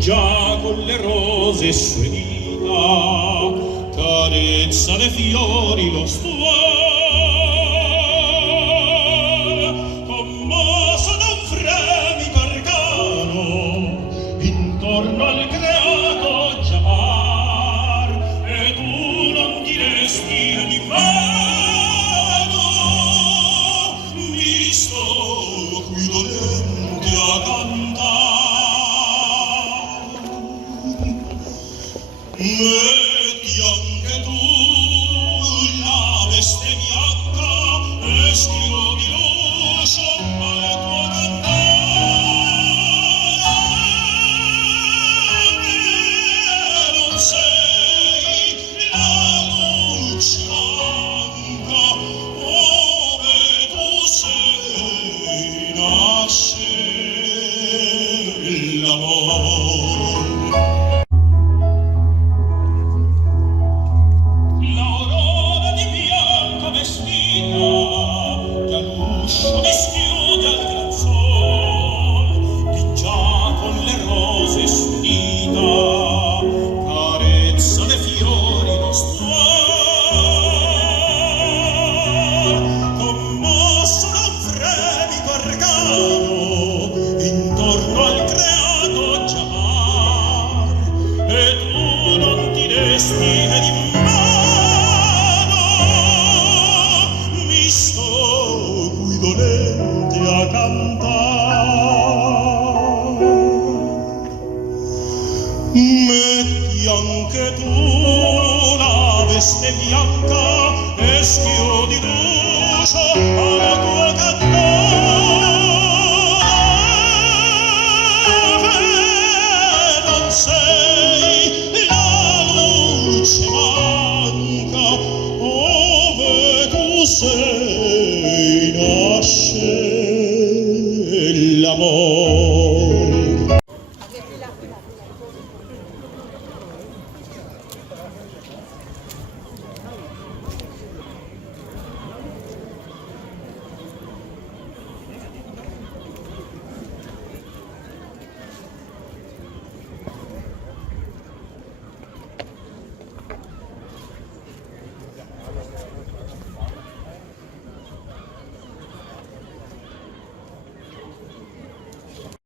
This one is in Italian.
Già con le rose sue dita carezza dei fiori lo stuor, commosso da un fremito arcano intorno al creato giamar, e tu non diresti di mano, mi sto qui dolente a cantare. Metti anche tu la veste bianca e stilo di luce al tuo cantare, non sei la luce bianca ove tu sei, nasce l'amore. Dischiude al gran sol, di già con le rose sue dita carezza dei fiori lo stuor, commosso da un fremito arcano intorno al creato giamar, e tu non ti desti ed in mano mi sto dolente a cantare. Metti anche tu la veste bianca e schio di luce